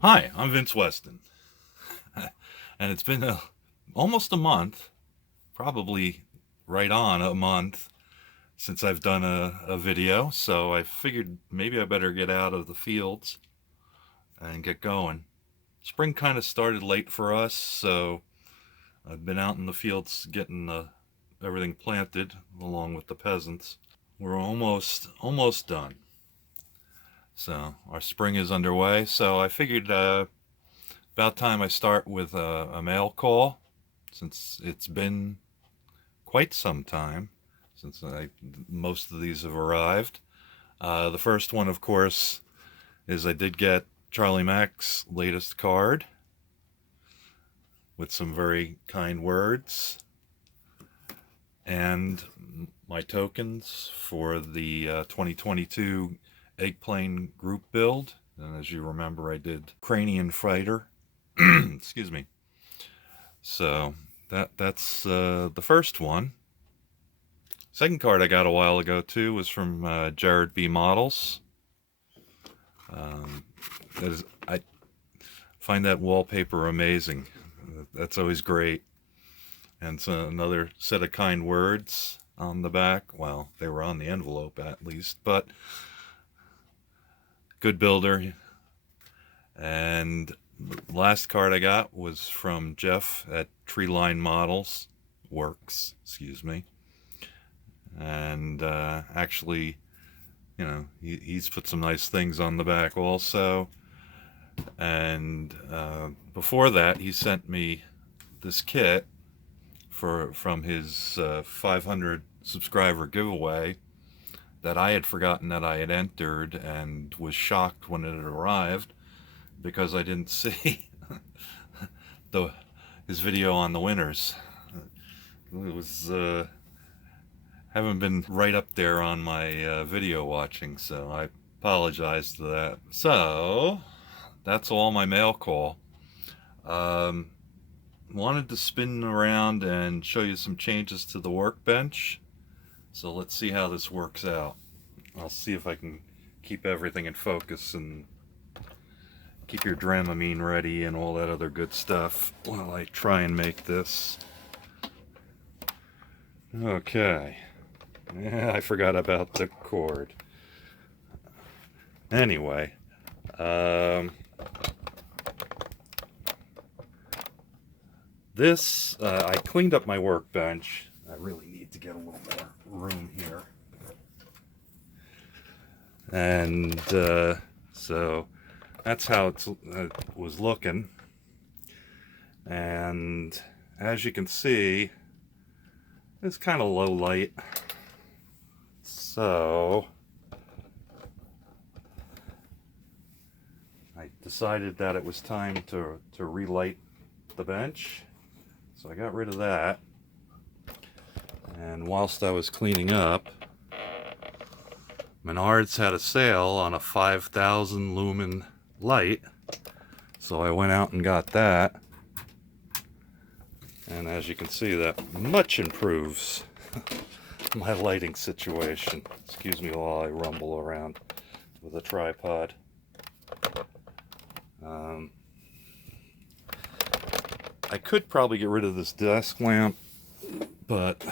Hi, I'm Vince Weston, and it's been almost a month, probably right on a month, since I've done a video, so I figured maybe I better get out of the fields and get going. Spring kind of started late for us, so I've been out in the fields getting everything planted along with the peasants. We're almost done. So our spring is underway, so I figured about time I start with a mail call since it's been quite some time since most of these have arrived. The first one, of course, is I did get Charlie Mack's latest card with some very kind words and my tokens for the 2022 eggplane group build. And as you remember, I did Cranian Fighter. Excuse me. So that's the first one. Second card I got a while ago too was from Jared B. Models. Um, I find that wallpaper amazing. That's always great. And so another set of kind words on the back. Well, they were on the envelope at least, but good builder. And last card I got was from Jeff at Treeline Models Works. Excuse me. And actually, he's put some nice things on the back also. And before that, he sent me this kit from his 500 subscriber giveaway that I had forgotten that I had entered and was shocked when it arrived because I didn't see the his video on the winners. It was haven't been right up there on my video watching, so I apologize to that. So that's all my mail call. Um, Wanted to spin around and show you some changes to the workbench. So let's see how this works out. I'll see if I can keep everything in focus and keep your Dramamine ready and all that other good stuff while I try and make this. Okay. Yeah, I forgot about the cord. Anyway, um, I cleaned up my workbench. I really need to get a little more room here. And so that's how it was looking. And as you can see, it's kind of low light. So I decided that it was time to relight the bench. So I got rid of that. And whilst I was cleaning up, Menards had a sale on a 5,000 lumen light. So I went out and got that. And as you can see, that much improves my lighting situation. Excuse me while I rumble around with a tripod. I could probably get rid of this desk lamp, but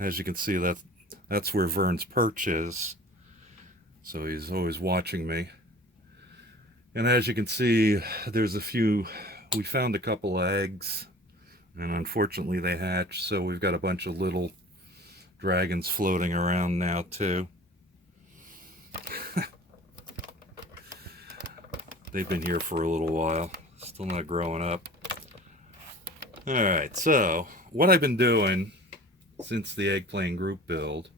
as you can see, that's where Vern's perch is. So he's always watching me. And as you can see, we found a couple of eggs, and unfortunately they hatched, so we've got a bunch of little dragons floating around now too. They've been here for a little while, still not growing up. Alright, so what I've been doing since the eggplane group build,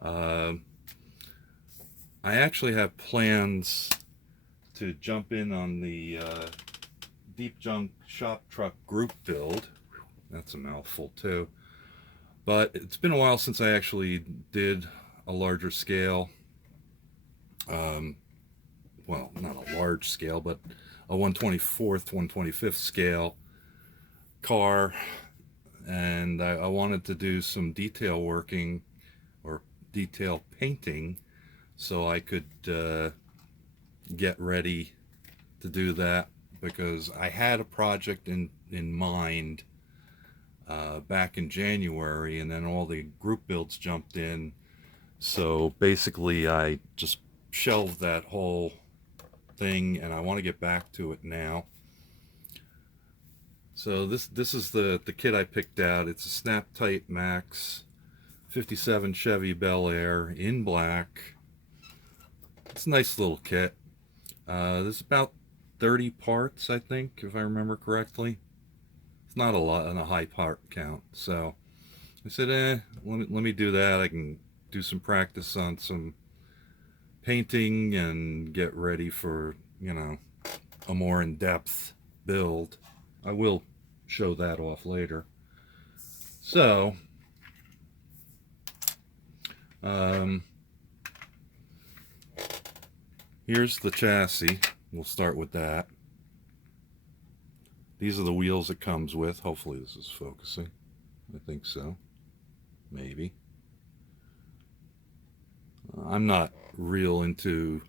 I actually have plans to jump in on the deep junk shop truck group build. That's a mouthful too. But it's been a while since I actually did a larger scale, well, not a large scale, but a 1/24th, 1/25th scale car. And I wanted to do some detail working or detail painting so I could get ready to do that because I had a project in mind back in January, and then all the group builds jumped in. So basically, I just shelved that whole thing, and I want to get back to it now. So this is the kit I picked out. It's a Snap Tight Max 57 Chevy Bel Air in black. It's a nice little kit. There's about 30 parts, I think, if I remember correctly. It's not a lot on a high part count. So I said, let me do that. I can do some practice on some painting and get ready for, a more in-depth build. I will show that off later. So, here's the chassis. We'll start with that. These are the wheels it comes with. Hopefully this is focusing. I think so. Maybe. I'm not real into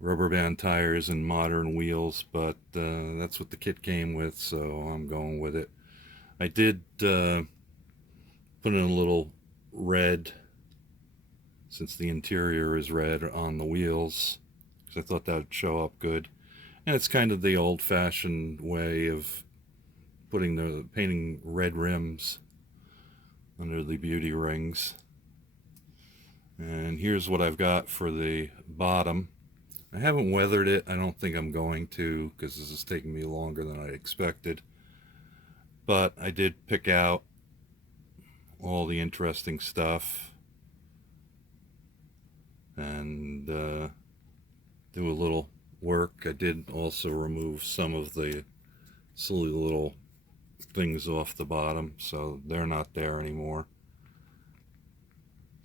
rubber band tires and modern wheels, but that's what the kit came with, so I'm going with it. I did put in a little red, since the interior is red, on the wheels, because I thought that would show up good. And it's kind of the old-fashioned way of painting red rims under the beauty rings. And here's what I've got for the bottom. I haven't weathered it. I don't think I'm going to, because this is taking me longer than I expected. But I did pick out all the interesting stuff and do a little work. I did also remove some of the silly little things off the bottom, so they're not there anymore.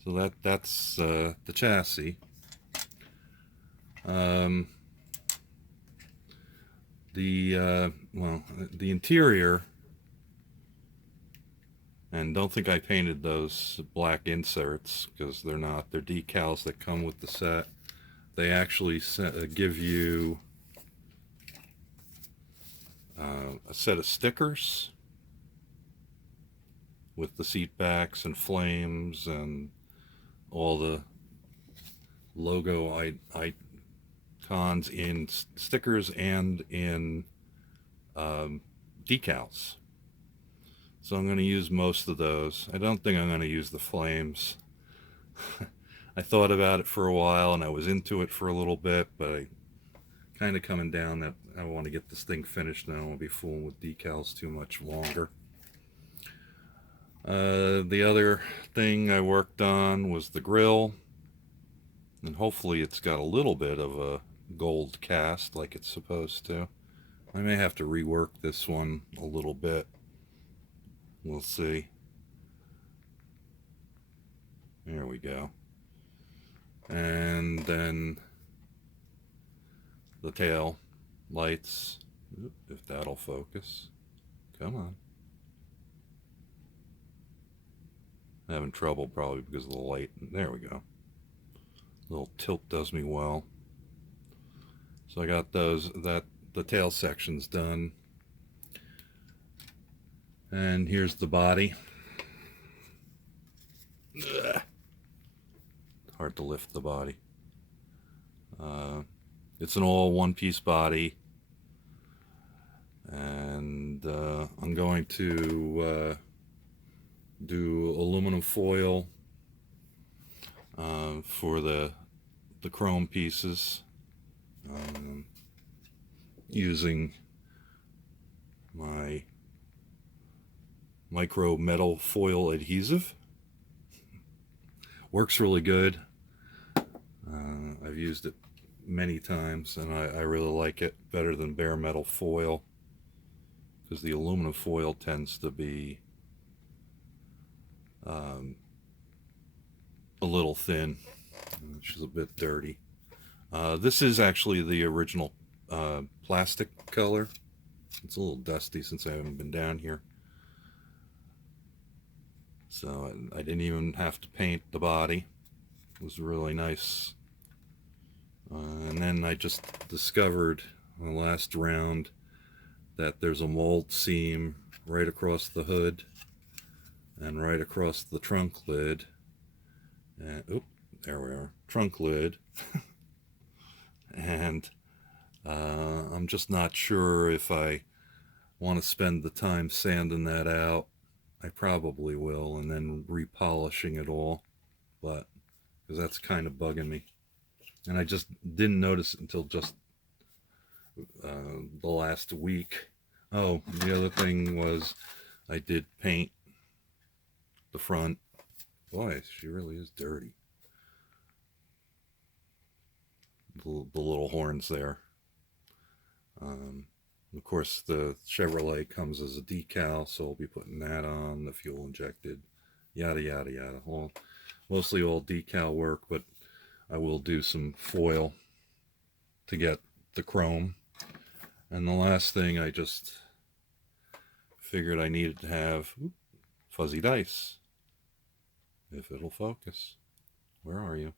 So that's the chassis. The interior, and don't think I painted those black inserts, because they're not. They're decals that come with the set. They actually give you a set of stickers with the seat backs and flames and all the logo icons in stickers and in decals. So I'm going to use most of those. I don't think I'm going to use the flames. I thought about it for a while and I was into it for a little bit, but I kind of coming down that I want to get this thing finished and I don't want to be fooling with decals too much longer. The other thing I worked on was the grill, and hopefully it's got a little bit of a gold cast like it's supposed to. I may have to rework this one a little bit. We'll see. There we go. And then the tail lights, if that'll focus. Come on. I'm having trouble probably because of the light. There we go. A little tilt does me well. So I got the tail section's done. And here's the body. Ugh. Hard to lift the body. It's an all one-piece body. And I'm going to do aluminum foil for the chrome pieces, using my micro metal foil adhesive. Works really good. I've used it many times and I really like it better than bare metal foil, because the aluminum foil tends to be a little thin. She's a bit dirty. This is actually the original plastic color. It's a little dusty since I haven't been down here. So I didn't even have to paint the body. It was really nice. And then I just discovered the last round that there's a mold seam right across the hood and right across the trunk lid. And oop, there we are, trunk lid. And I'm just not sure if I want to spend the time sanding that out. I probably will, and then repolishing it all, but because that's kind of bugging me. And I just didn't notice it until just the last week. Oh, the other thing was I did paint the front. Boy, she really is dirty. The little horns there. Um, of course, the Chevrolet comes as a decal, so I'll be putting that on, the fuel injected, yada, yada, yada. Well, mostly all decal work, but I will do some foil to get the chrome. And the last thing, I just figured I needed to have fuzzy dice, if it'll focus. Where are you?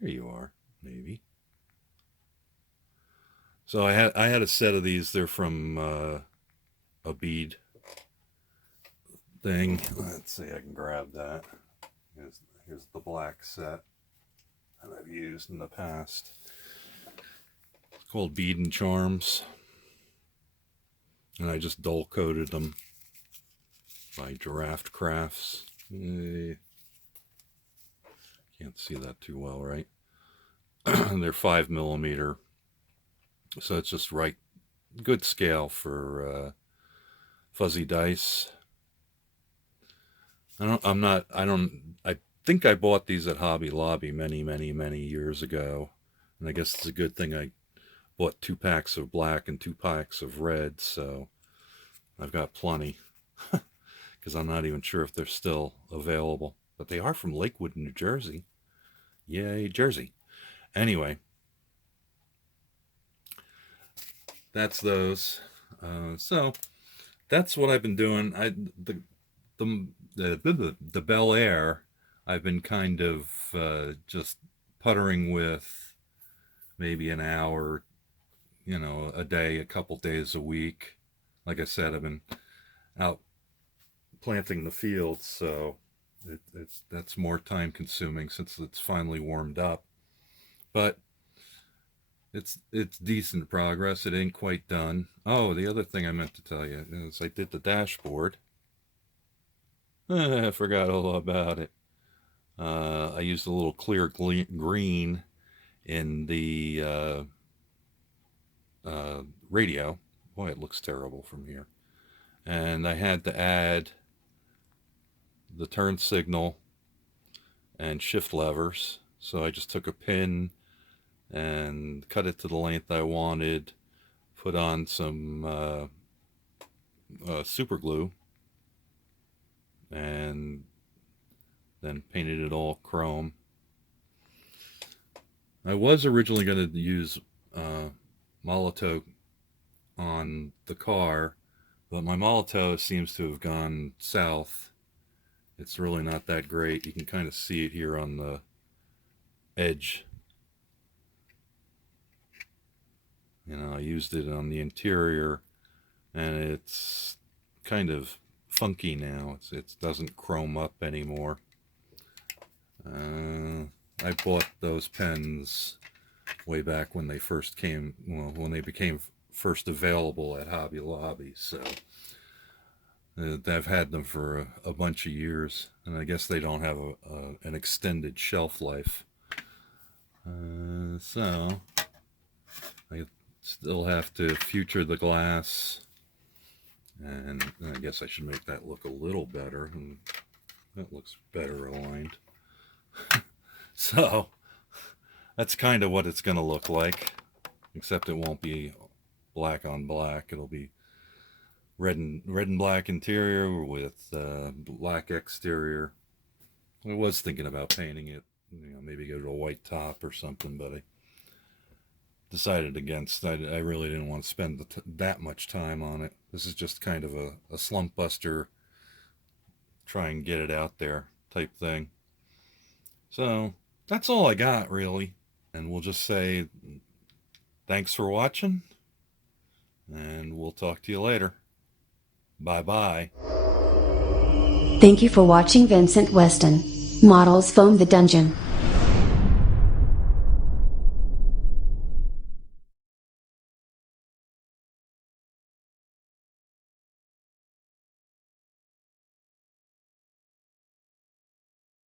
Here you are, maybe. So I had a set of these. They're from a bead thing. Let's see, I can grab that. Here's the black set that I've used in the past. It's called Bead and Charms. And I just dull coated them by Giraffe Crafts. Can't see that too well, right? They're 5mm, so it's just right, good scale for fuzzy dice. I think I bought these at Hobby Lobby many years ago, and I guess it's a good thing I bought 2 packs of black and 2 packs of red, so I've got plenty. Because I'm not even sure if they're still available, but they are from Lakewood, New Jersey. Yay, Jersey. Anyway, that's those. So that's what I've been doing. The Bel Air, I've been kind of just puttering with maybe an hour, a day, a couple days a week. Like I said, I've been out planting the fields, so that's more time consuming since it's finally warmed up. But it's decent progress. It ain't quite done. Oh, the other thing I meant to tell you is I did the dashboard. I forgot all about it. I used a little clear green in the radio. Boy, it looks terrible from here. And I had to add the turn signal and shift levers. So I just took a pin and cut it to the length I wanted, put on some super glue, and then painted it all chrome. I was originally going to use Molotow on the car, but my Molotow seems to have gone south. It's really not that great. You can kind of see it here on the edge. I used it on the interior, and it's kind of funky now. It doesn't chrome up anymore. I bought those pens way back when they first came, well, when they became first available at Hobby Lobby. So I've had them for a bunch of years, and I guess they don't have an extended shelf life. So I still have to future the glass, and I guess I should make that look a little better, and that looks better aligned. So that's kind of what it's going to look like, except it won't be black on black. It'll be red and black interior with black exterior. I was thinking about painting it, maybe go to a white top or something, but I decided against. I really didn't want to spend that much time on it. This is just kind of a slump buster, try and get it out there type thing. So that's all I got, really. And we'll just say Thanks for watching, and we'll talk to you later. Bye-bye. Thank you for watching Vincent Weston Models Foam the Dungeon.